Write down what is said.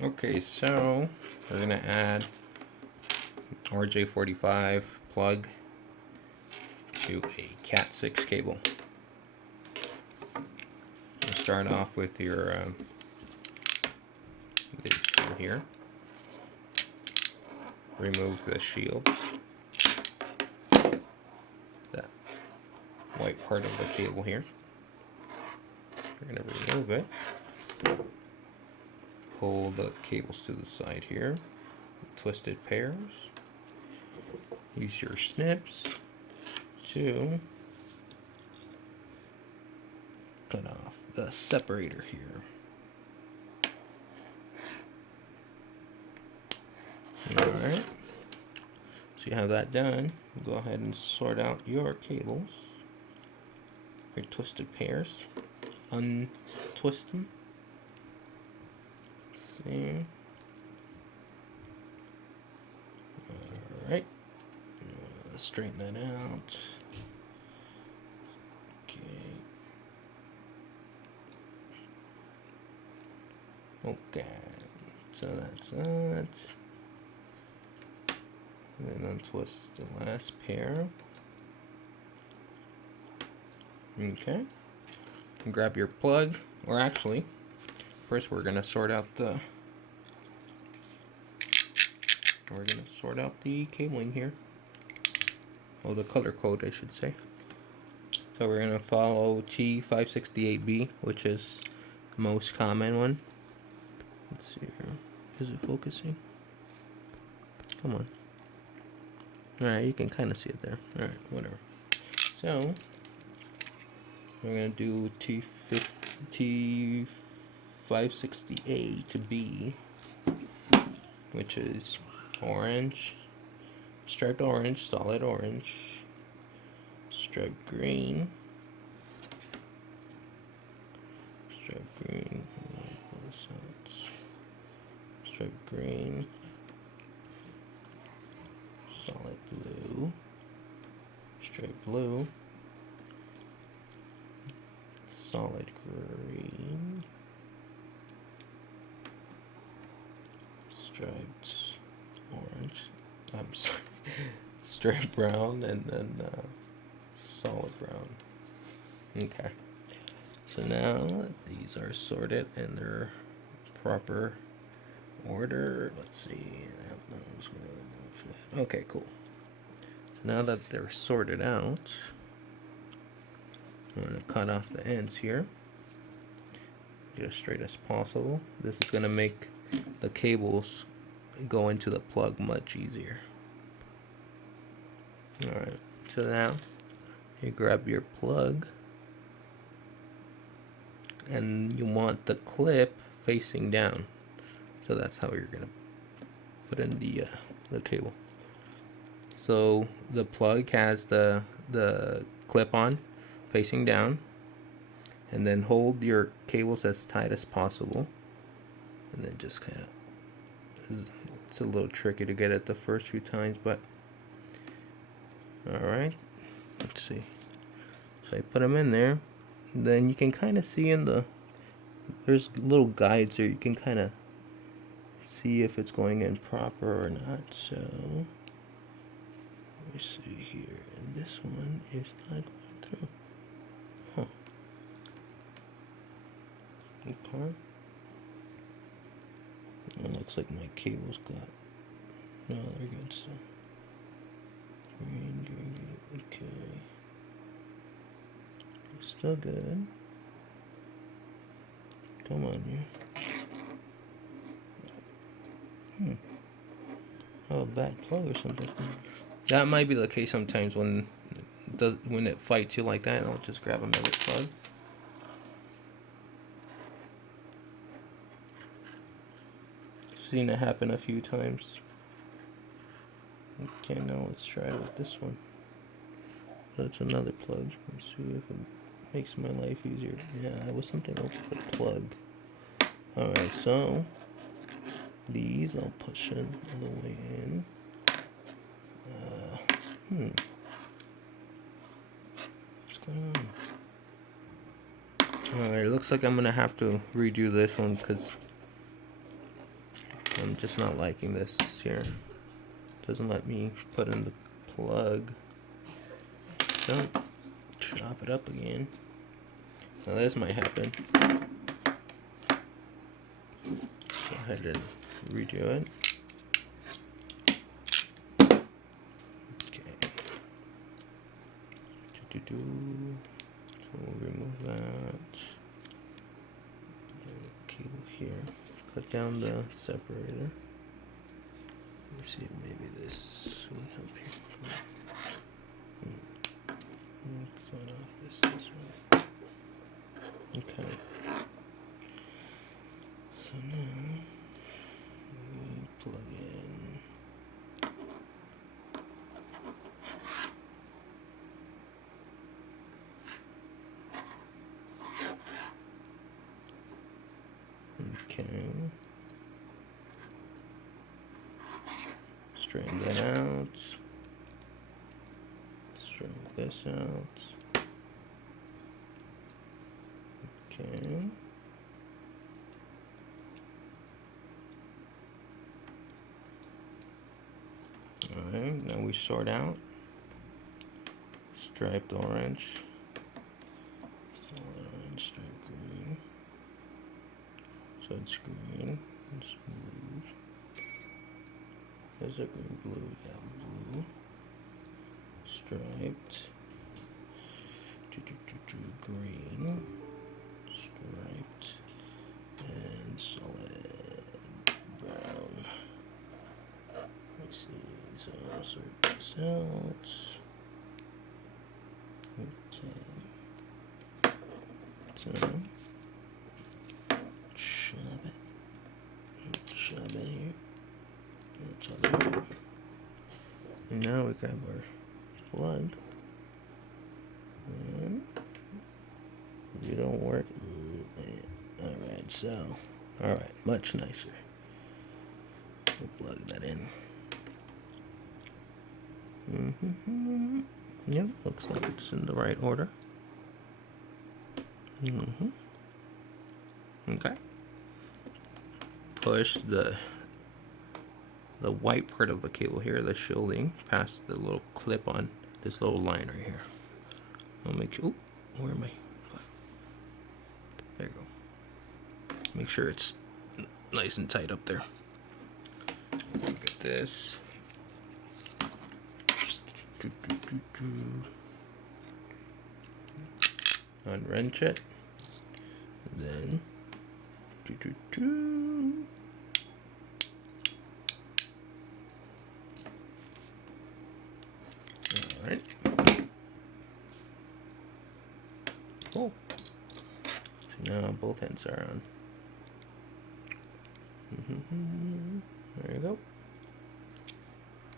Okay, so we're gonna add RJ45 plug to a CAT6 cable. We'll start off with your this one here. Remove the shield, that white part of the cable here. We're gonna remove it. Pull the cables to the side here. Twisted pairs. Use your snips to cut off the separator here. Alright, so you have that done. Go ahead and sort out your cables, your twisted pairs. Untwist them. Let's see. Alright, straighten that out. Okay, so that's that. And then untwist the last pair. Okay. And grab your plug, or actually, first we're gonna sort out the cabling here. Oh, the color code, I should say. So we're gonna follow T568B, which is the most common one. Let's see here. Is it focusing? Come on. Alright, you can kind of see it there. Alright, whatever. So, we're going to do T568B, which is orange, striped orange, solid orange, striped green, striped green, solid blue, striped blue, solid green, striped orange, I'm sorry, striped brown, and then solid brown. Okay, so now these are sorted in their proper order. Let's see. Okay, cool. So now that they're sorted out, I'm going to cut off the ends here. Get as straight as possible. This is going to make the cables go into the plug much easier. Alright, so now you grab your plug and you want the clip facing down. So that's how you're going to put in the cable. So the plug has the clip on facing down, and then hold your cables as tight as possible, and then just kind of, it's a little tricky to get it the first few times, but alright, let's see. So I put them in there, then you can kind of see there's little guides there, you can kind of see if it's going in proper or not. So let me see here, and this one is not going through. Huh. Okay. It looks like my cable's got. No, they're good. So green, okay. Still good. Come on here. Oh, a bad plug or something. That might be the case sometimes when it fights you like that. I'll just grab another plug. Seen it happen a few times. Okay, now let's try it with this one. That's another plug. Let's see if it makes my life easier. Yeah, it was something else with a plug. Alright, so these I'll push in all the way in. What's going on? Alright, it looks like I'm gonna have to redo this one because I'm just not liking this here. Doesn't let me put in the plug. So, chop it up again. Now this might happen. Go ahead and redo it. Okay. So we'll remove that. Cable here. Cut down the separator. Let's see if maybe this will help here. Cut off this way. Okay. So now we plug in. Okay. Straighten that out. Straighten this out. Okay. Alright, now we sort out. Striped orange. Solid orange, striped green. So it's green. It's blue. There's a green, blue, yeah, blue. Striped. Green. Striped. And solid brown. Let's see. So I'll sort this out. Okay. So shove it. Shove it here. Shove it here. And now we got our plug. And you don't work. Alright, so alright, much nicer. We'll plug that in. Yep, looks like it's in the right order. Okay. Push the white part of the cable here, the shielding, past the little clip on this little line right here. I'll make sure. Oh, where am I? There you go. Make sure it's nice and tight up there. Look at this. Unwrench it. Then. Alright. Cool. So now both ends are on. There you go.